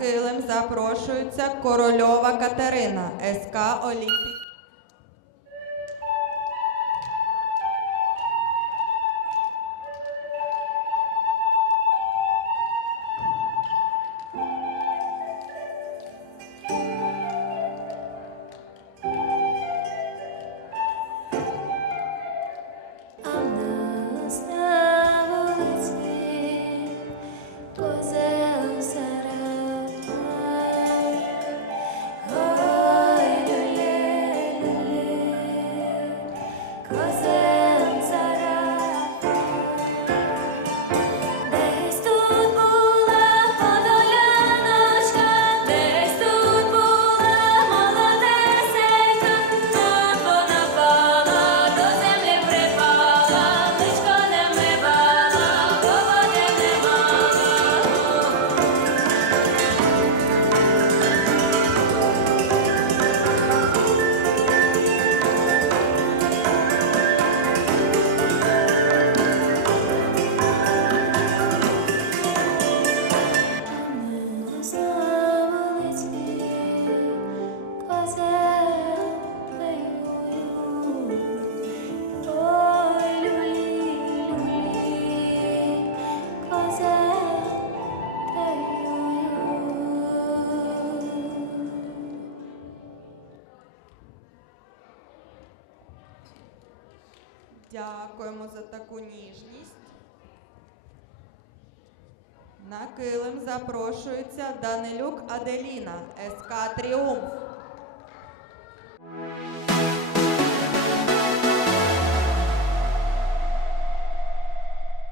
килим запрошується корольова Катерина СК Олімпік. I'm Дякуємо за таку ніжність. На килим запрошується Данилюк Аделіна СК Тріумф.